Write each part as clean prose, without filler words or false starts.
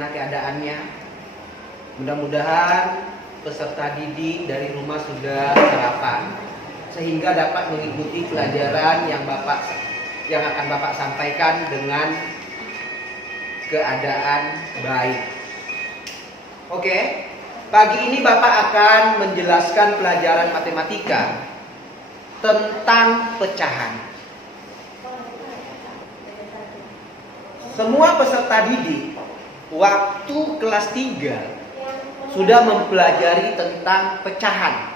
bagaimana keadaannya. Mudah-mudahan peserta didik dari rumah sudah sarapan sehingga dapat mengikuti pelajaran yang akan Bapak sampaikan dengan keadaan baik. Oke, pagi ini Bapak akan menjelaskan pelajaran matematika tentang pecahan. Semua peserta didik waktu kelas 3 sudah mempelajari tentang pecahan.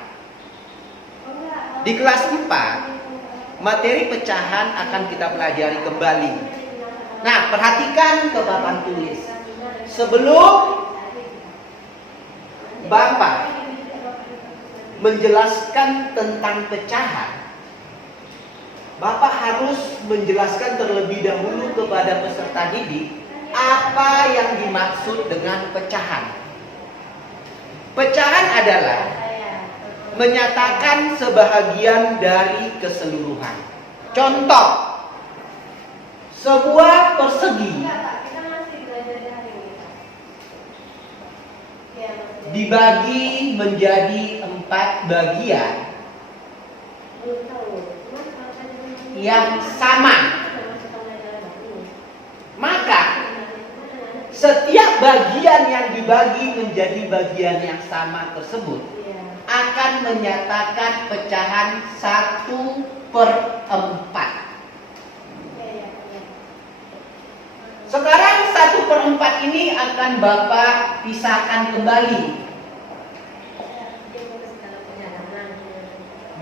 Di kelas 4, materi pecahan akan kita pelajari kembali. Nah, perhatikan ke papan tulis. Sebelum Bapak menjelaskan tentang pecahan, Bapak harus menjelaskan terlebih dahulu kepada peserta didik apa yang dimaksud dengan pecahan. Pecahan adalah menyatakan sebahagian dari keseluruhan. Contoh, sebuah persegi dibagi menjadi 4 bagian yang sama. Maka setiap bagian yang dibagi menjadi bagian yang sama tersebut akan menyatakan pecahan 1/4. Sekarang 1/4 ini akan Bapak pisahkan kembali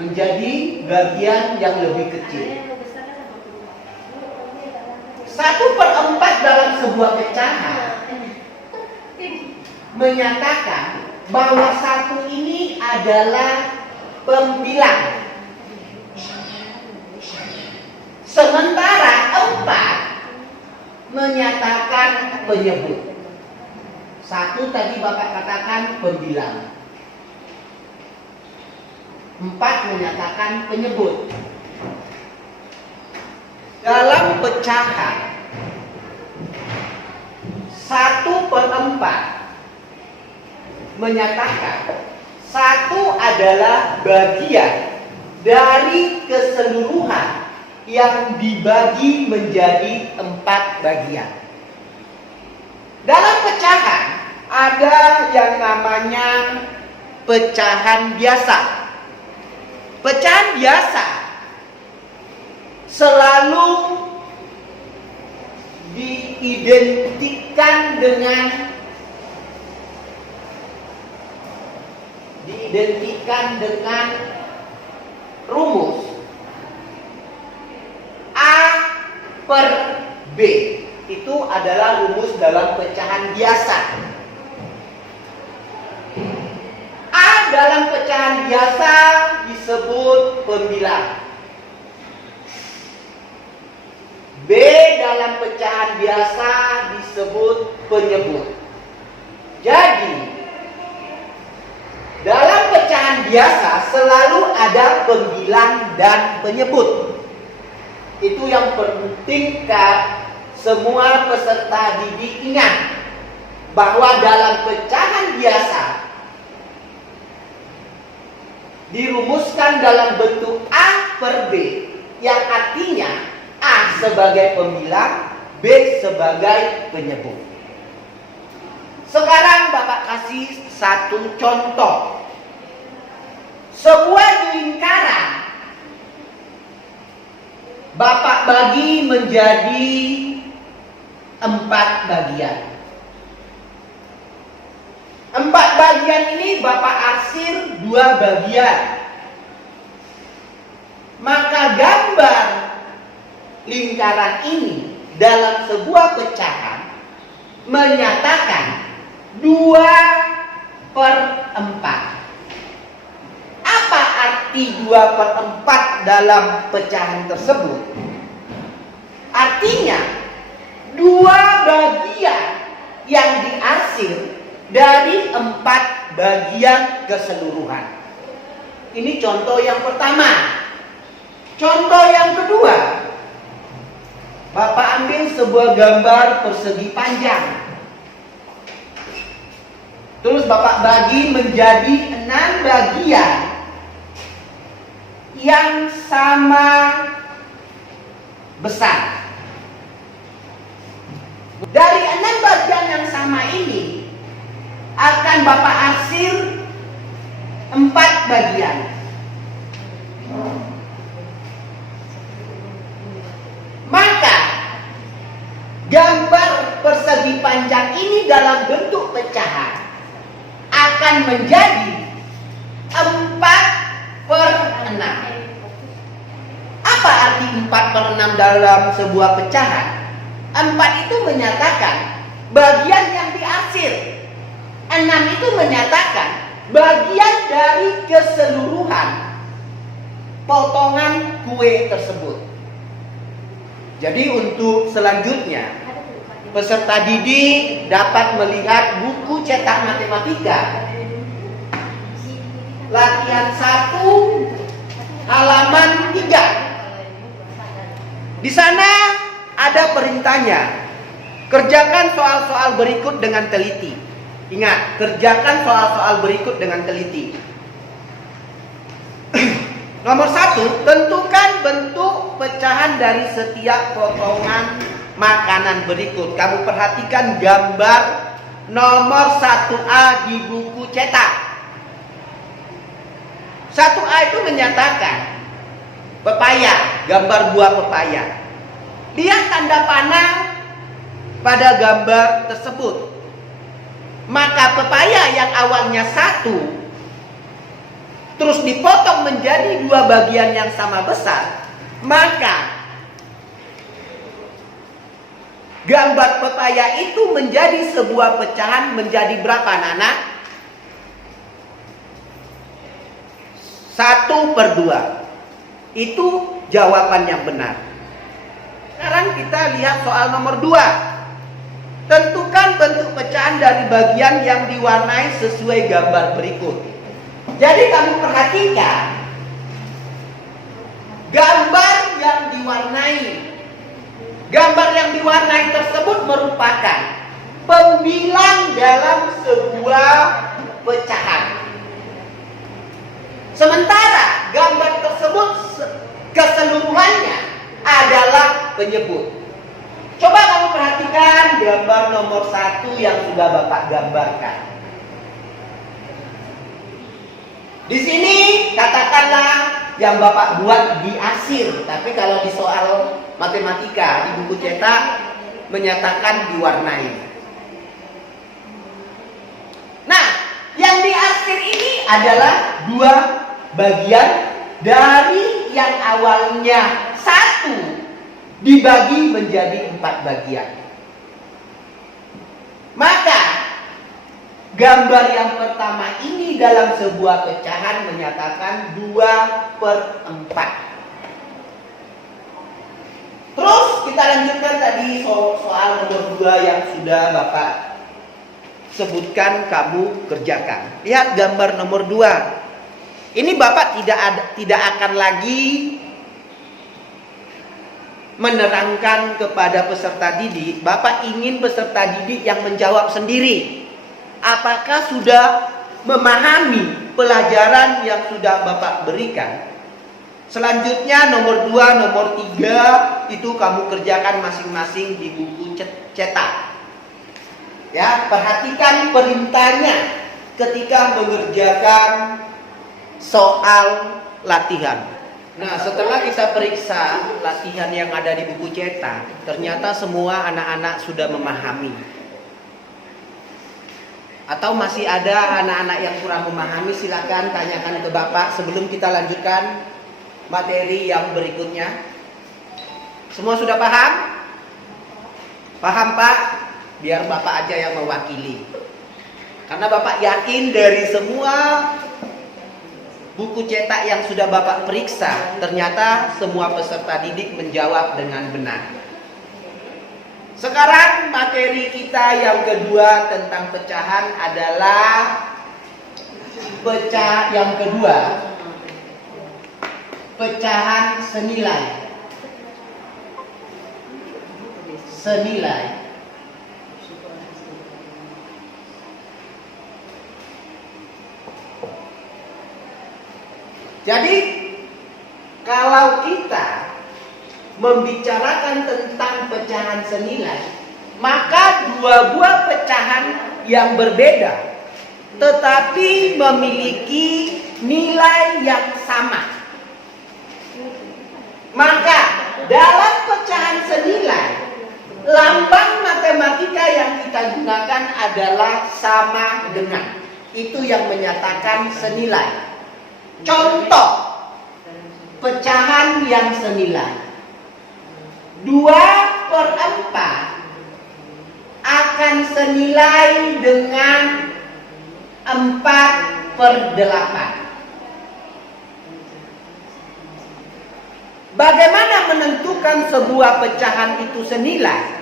menjadi bagian yang lebih kecil. 1/4 dalam sebuah pecahan menyatakan bahwa 1 ini adalah pembilang, sementara 4 menyatakan penyebut. 1 tadi Bapak katakan pembilang, 4 menyatakan penyebut. Dalam pecahan 1/4 menyatakan 1 adalah bagian dari keseluruhan yang dibagi menjadi 4 bagian. Dalam pecahan ada yang namanya pecahan biasa. Pecahan biasa selalu diidentikan dengan rumus A per B. Itu adalah rumus dalam pecahan biasa. A dalam pecahan biasa disebut pembilang. B dalam pecahan biasa disebut penyebut. Jadi, dalam pecahan biasa selalu ada pembilang dan penyebut. Itu yang penting semua peserta didik ingat, bahwa dalam pecahan biasa dirumuskan dalam bentuk A per B, yang artinya A sebagai pembilang, B sebagai penyebut. Sekarang Bapak kasih satu contoh. Sebuah lingkaran Bapak bagi menjadi 4 bagian. 4 bagian ini Bapak arsir 2 bagian. Maka gambar lingkaran ini dalam sebuah pecahan menyatakan 2/4. Apa arti 2/4 dalam pecahan tersebut? Artinya 2 bagian yang diarsir dari 4 bagian keseluruhan. Ini contoh yang pertama. Contoh yang kedua, Bapak ambil sebuah gambar persegi panjang. Terus Bapak bagi menjadi 6 bagian yang sama besar. Dari 6 bagian yang sama ini akan Bapak arsir 4 bagian. Maka gambar persegi panjang ini dalam bentuk pecahan akan menjadi 4/6. Apa arti 4/6 dalam sebuah pecahan? 4 itu menyatakan bagian yang diarsir. 6 itu menyatakan bagian dari keseluruhan potongan kue tersebut. Jadi untuk selanjutnya, peserta didik dapat melihat buku cetak matematika latihan 1 halaman 3. Di sana ada perintahnya. Kerjakan soal-soal berikut dengan teliti. Ingat, kerjakan soal-soal berikut dengan teliti. Nomor 1, tentukan bentuk pecahan dari setiap potongan makanan berikut. Kamu perhatikan gambar nomor 1A di buku cetak. 1A itu menyatakan pepaya, gambar buah pepaya. Lihat tanda panah pada gambar tersebut. Maka pepaya yang awalnya 1 terus dipotong menjadi 2 bagian yang sama besar, maka gambar pepaya itu menjadi sebuah pecahan menjadi berapa, Nana? 1/2. Itu jawaban yang benar. Sekarang kita lihat soal nomor 2. Tentukan bentuk pecahan dari bagian yang diwarnai sesuai gambar berikut. Jadi kamu perhatikan gambar yang diwarnai tersebut merupakan pembilang dalam sebuah pecahan. Sementara gambar tersebut keseluruhannya adalah penyebut. Coba kamu perhatikan gambar nomor 1 yang sudah Bapak gambarkan. Di sini katakanlah yang Bapak buat diarsir, tapi kalau di soal matematika di buku cetak menyatakan diwarnai. Nah, yang diarsir ini adalah 2 bagian dari yang awalnya 1 dibagi menjadi 4 bagian. Maka gambar yang pertama ini dalam sebuah pecahan menyatakan 2/4. Terus kita lanjutkan tadi soal nomor 2 yang sudah Bapak sebutkan, kamu kerjakan. Lihat gambar nomor 2. Ini Bapak tidak akan lagi menerangkan kepada peserta didik. Bapak ingin peserta didik yang menjawab sendiri. Apakah sudah memahami pelajaran yang sudah Bapak berikan? Selanjutnya nomor 2, nomor 3 itu kamu kerjakan masing-masing di buku cetak. Ya, perhatikan perintahnya ketika mengerjakan soal latihan. Nah, setelah kita periksa latihan yang ada di buku cetak, ternyata semua anak-anak sudah memahami. Atau masih ada anak-anak yang kurang memahami, silakan tanyakan ke Bapak sebelum kita lanjutkan materi yang berikutnya. Semua sudah paham? Paham, Pak? Biar Bapak aja yang mewakili. Karena Bapak yakin dari semua buku cetak yang sudah Bapak periksa, ternyata semua peserta didik menjawab dengan benar. Sekarang materi kita yang kedua tentang pecahan adalah pecahan senilai. Jadi kalau kita membicarakan tentang pecahan senilai, maka dua buah pecahan yang berbeda tetapi memiliki nilai yang sama. Maka dalam pecahan senilai, lambang matematika yang kita gunakan adalah sama dengan. Itu yang menyatakan senilai. Contoh pecahan yang senilai 2/4 akan senilai dengan 4/8. Bagaimana menentukan sebuah pecahan itu senilai?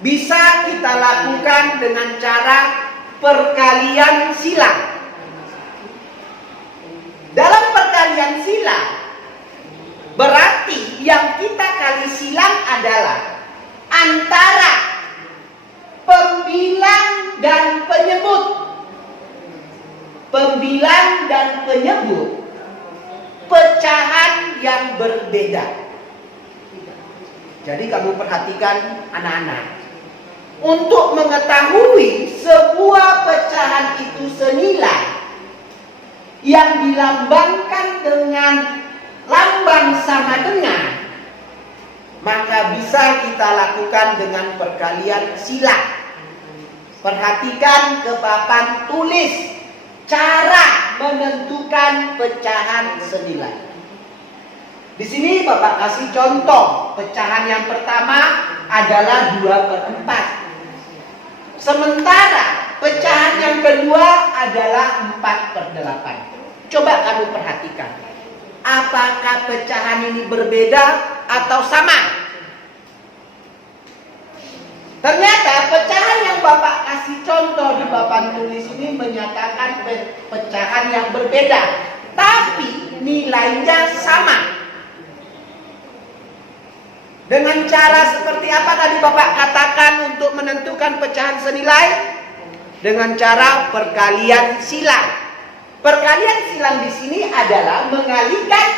Bisa kita lakukan dengan cara perkalian silang. Dalam perkalian silang, berarti yang kita kali silang adalah antara pembilang dan penyebut. Pembilang dan penyebut pecahan yang berbeda. Jadi kamu perhatikan anak-anak. Untuk mengetahui sebuah pecahan itu senilai yang dilambangkan dengan lambang sama dengan, maka bisa kita lakukan dengan perkalian silang. Perhatikan ke papan tulis cara menentukan pecahan senilai. Di sini Bapak kasih contoh. Pecahan yang pertama adalah 2/4. Sementara pecahan yang kedua adalah 4/8. Coba kamu perhatikan. Apakah pecahan ini berbeda atau sama? Ternyata pecahan yang Bapak kasih contoh di papan tulis ini menyatakan pecahan yang berbeda, tapi nilainya sama. Dengan cara seperti apa tadi Bapak katakan untuk menentukan pecahan senilai? Dengan cara perkalian silang. Perkalian silang di sini adalah mengalikan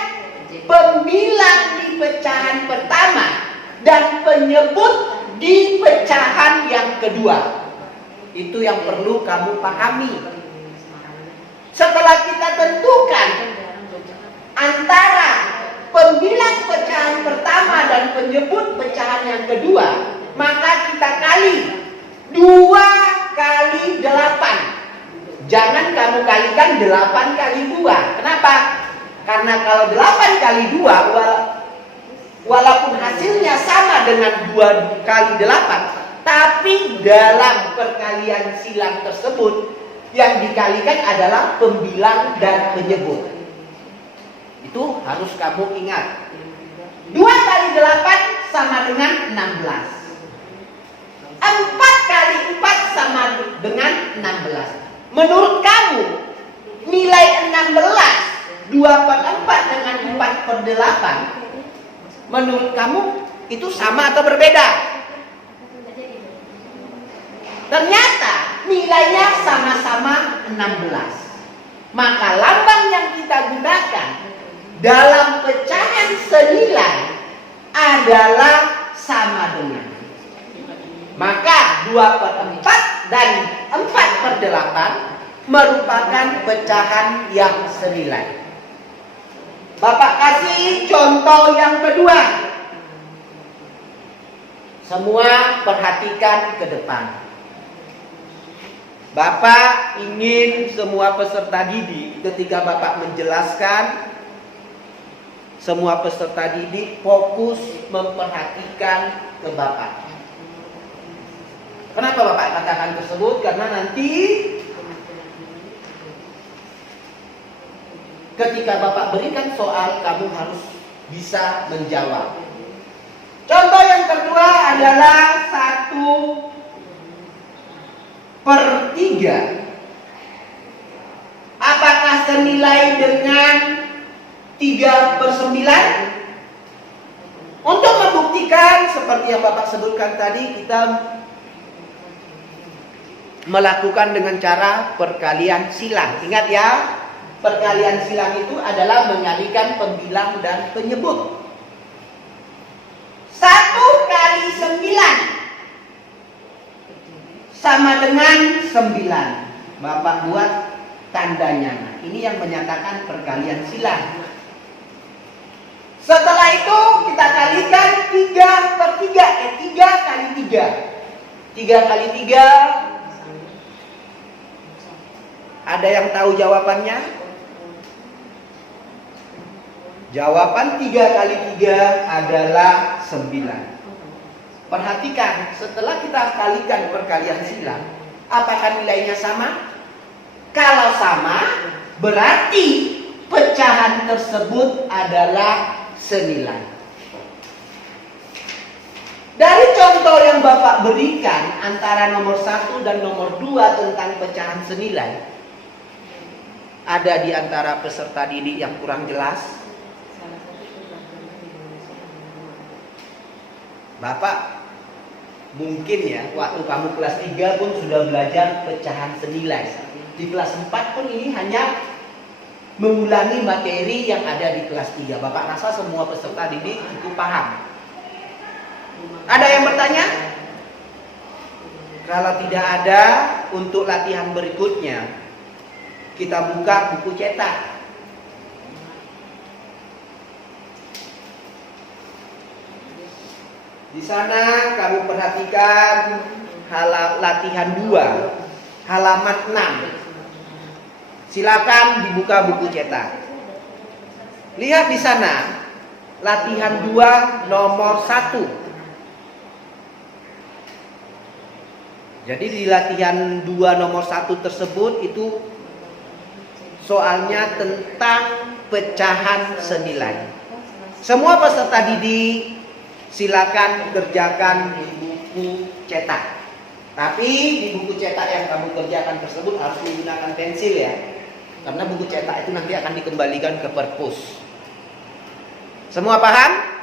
pembilang di pecahan pertama dan penyebut di pecahan yang kedua. Itu yang perlu kamu pahami. Setelah kita tentukan antara pembilang pecahan pertama dan penyebut pecahan yang kedua, maka kita kali 2 kali 8. Jangan kamu kalikan 8 kali 2. Kenapa? Karena kalau 8 kali 2, walaupun hasilnya sama dengan 2 kali 8, tapi dalam perkalian silang tersebut yang dikalikan adalah pembilang dan penyebut. Itu harus kamu ingat. 2 kali 8 sama dengan 16. 4 kali 4 sama dengan 16. Menurut kamu, nilai 16, 2/4 dengan 4/8, menurut kamu itu sama atau berbeda? Ternyata nilainya sama-sama 16. Maka lambang yang kita gunakan dalam pecahan senilai adalah sama dengan. Maka 2/4 dan 4/8 merupakan pecahan yang senilai. Bapak kasih contoh yang kedua. Semua perhatikan ke depan. Bapak ingin semua peserta didik ketika Bapak menjelaskan, semua peserta didik fokus memperhatikan ke Bapak. Kenapa Bapak katakan tersebut? Karena nanti ketika Bapak berikan soal, kamu harus bisa menjawab. Contoh yang kedua adalah 1/3. Apakah senilai dengan 3/9? Untuk membuktikan seperti yang Bapak sebutkan tadi, kita melakukan dengan cara perkalian silang. Ingat ya, Perkalian silang itu adalah mengalihkan pembilang dan penyebut. 1 kali 9 sama dengan 9. Bapak buat tandanya. Nah, ini yang menyatakan perkalian silang. Setelah itu kita kalikan 3 per 3. 3 kali 3. 3 kali 3. Ada yang tahu jawabannya? Jawaban 3 kali 3 adalah 9. Perhatikan, setelah kita kalikan perkalian silang, apakah nilainya sama? Kalau sama, berarti pecahan tersebut adalah senilai. Dari contoh yang Bapak berikan antara nomor 1 dan nomor 2 tentang pecahan senilai, ada di antara peserta didik yang kurang jelas? Bapak mungkin ya, waktu kamu kelas 3 pun sudah belajar pecahan senilai. Di kelas 4 pun ini hanya mengulangi materi yang ada di kelas 3. Bapak rasa semua peserta didik itu paham. Ada yang bertanya? Kalau tidak ada, untuk latihan berikutnya kita buka buku cetak. Di sana kamu perhatikan latihan 2, halaman 6. Silakan dibuka buku cetak. Lihat di sana latihan 2 nomor 1. Jadi di latihan 2 nomor 1 tersebut itu soalnya tentang pecahan senilai. Semua peserta didik silakan kerjakan di buku cetak. Tapi di buku cetak yang kamu kerjakan tersebut harus menggunakan pensil ya. Karena buku cetak itu nanti akan dikembalikan ke perpus. Semua paham?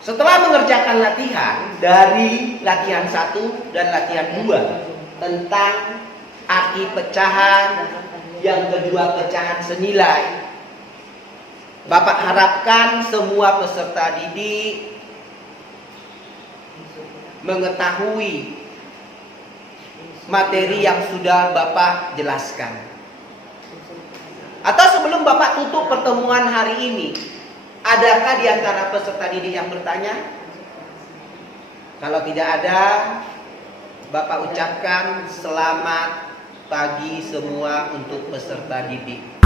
Setelah mengerjakan latihan dari latihan 1 dan latihan 2 tentang arti pecahan, yang kedua pecahan senilai, Bapak harapkan semua peserta didik mengetahui materi yang sudah Bapak jelaskan. Atau sebelum Bapak tutup pertemuan hari ini, adakah di antara peserta didik yang bertanya? Kalau tidak ada, Bapak ucapkan selamat pagi semua untuk peserta didik.